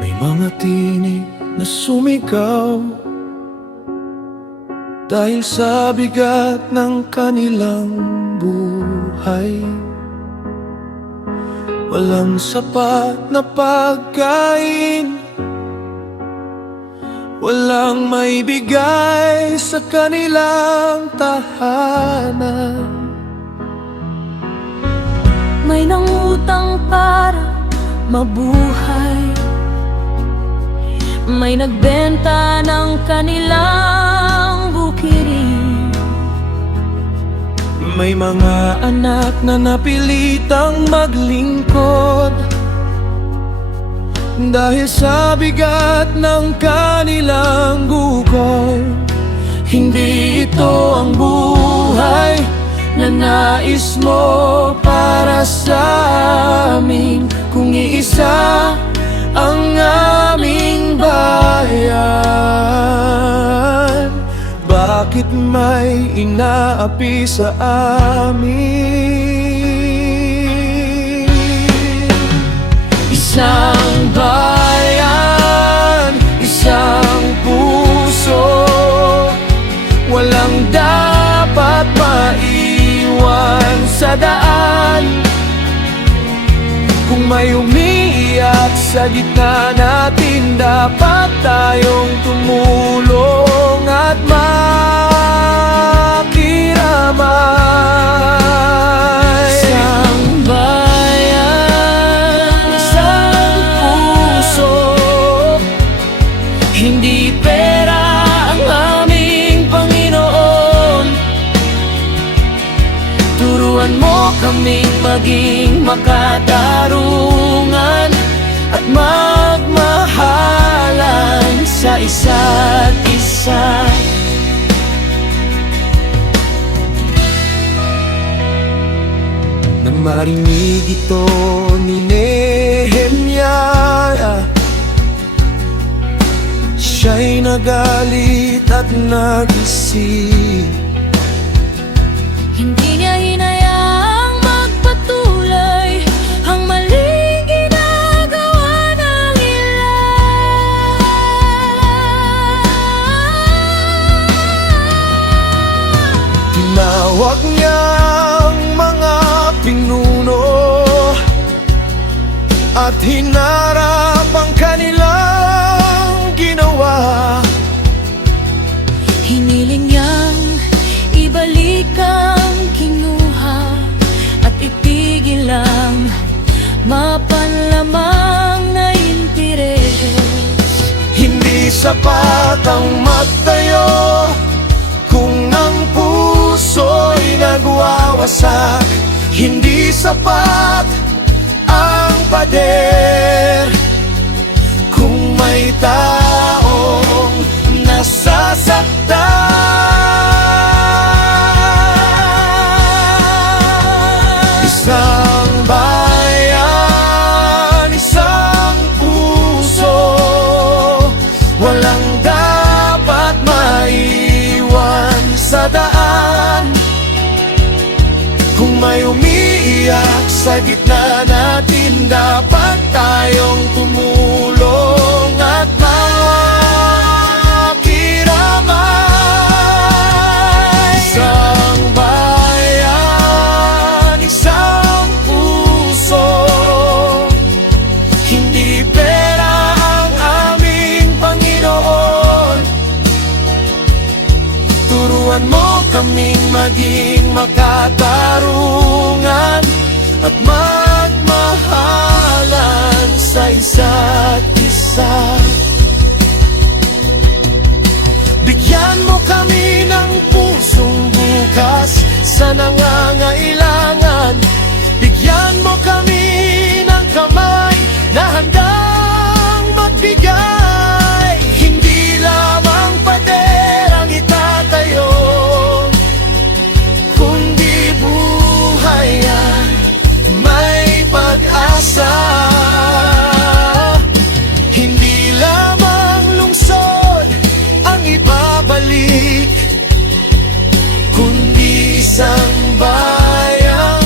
May mga tinig na sumigaw dahil sa bigat ng kanilang buhay. Walang sapat na pagkain, walang maibigay sa kanilang tahanan. May nangutang para mabuhay, may nagbenta ng kanilang bukirin. May mga anak na napilitang maglingkod dahil sa bigat ng kanilang gugol. Hindi ito ang buhay na nais mo para sa amin, kung iisa ang aming bayan. Bakit may inaapi sa amin? Isang bayan, isang puso, walang dapat maiwan sa daan. Kung may umiiyak sa gitna natin, dapat tayong tumulong at makiramay. Isang bayan, Isang puso, hindi pera ang aming Panginoon. turuan mo kaming maging makatarungan at magmahalan sa isa't isa. Nang marinig ito ni Nehemia, siya'y nagalit at nag-isip. Hindi niya hinayaang magpatuloy ang maling ginagawa ng ilan. Tinawag niya ang mga pinuno at hinarap ang kanilang ginawa. Hiniling niyang ibalik ang kinuha at itigil ang mapanlamang na interes. Hindi sapat ang magtayo kung ang puso'y nagwawasak. Hindi sapat ang pader kung may taong nasasaktan. Isang bayan, isang puso, walang dapat maiwan sa daan. Kung may umiiyak sa gitna natin, dapat tayong tumulong at makiramay. Isang bayan, isang puso, hindi pera ang aming Panginoon. Turuan mo kaming maging makatarungan at magmahalan sa isa't isa. Bigyan mo kami ng pusong bukas sa nangangailangan. Bigyan mo kami ng kamay na handang magbigay. Hindi lamang pader ang itatayo, kundi buhay yan may pag-asa. Hindi lamang lungsod ang ibabalik, kundi isang bayan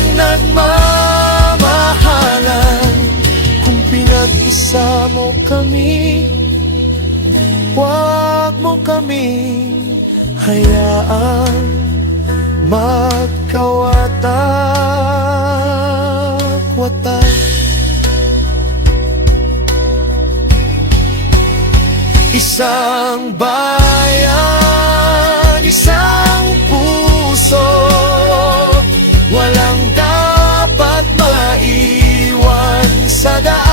Baga't isa mo kami, huwag mo kami hayaan magkawatak-watak. Isang bayan, isang puso, walang dapat maiwan sa daan.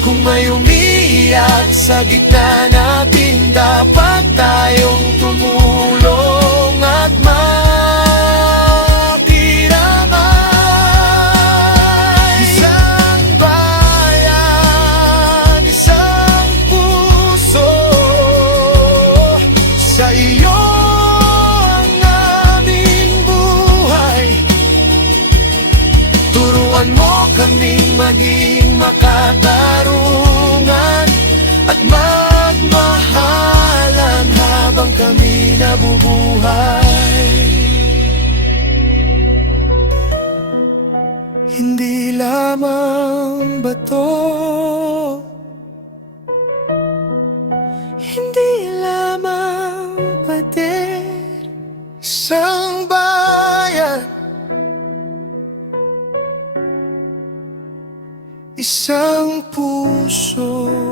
Kung may umiiyak sa gitna natin, dapat tayong tumulong at makiramay. Isang bayan, isang puso, sa iyo ang aming buhay. Turuan mo kaming maging makatarungan at magmahalan habang kami nabubuhay. Hindi lamang bato, hindi lamang pader, isang bayan, isang puso.